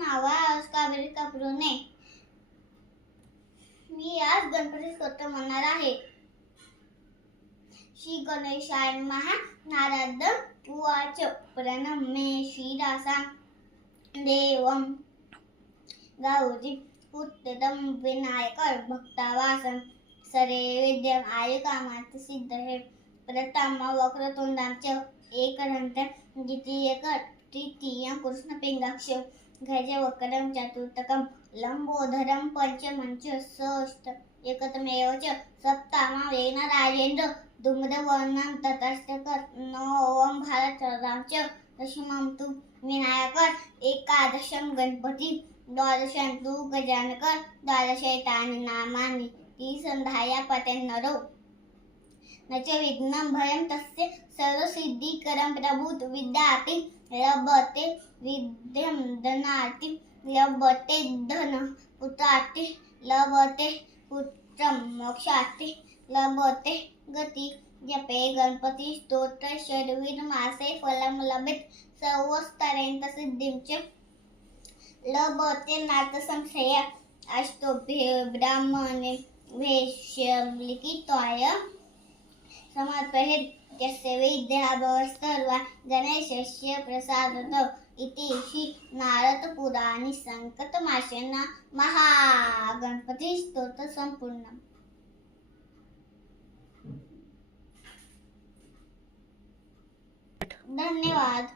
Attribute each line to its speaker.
Speaker 1: नावास कावेरी कपरुने मी आज गणपती स्तोत्र म्हणणार आहे. श्री गणेशाय महा नारद उवाच प्रणमे शिरासा. देवं. गौरी उत्तम विनायक. भक्तावासन सरे विद्यम आय कामात सिद्ध हे. प्रथम वक्र वक्रतुंडांचे एक रंत द्वितीय तृतीय कृष्ण पिंगाक्ष. घ्याचे वक्रम चतुर्थकम लंबोधरम पंचमंच षष्ठ एकतमेव च सप्तामा वेन राजेंद्र धूम्रवर्णं ततस्तकर ओम भारतराम च दशमं तु विनायकर एकादशं गणपती द्वादशं तु गजानकर द्वादशैतानि नामानि त्रिसन्धाया पतन्नरो न च विघ्नं भयं तस्य सर्वसिद्धिकरं प्रभूत विद्याति लभते विद्यं धनाति लभते धन पुत्राति लभते पुत्रं मोक्षाति लभते गती जपे गणपती स्तोत्र शर्वीर मासे फलम लभेत सर्वस्तरेंत सिद्धिं च लभते नाथ संशय अष्टोभ्य ब्राह्मणे वेश्य लिखितोय समर्पयेत् यस्य वैद्याभवस्तर्वा गणेशस्य प्रसादतो इति श्री नारदपुराणि सङ्कतमासेन महागणपतिस्तोत्रसम्पूर्णम् धन्यवाद।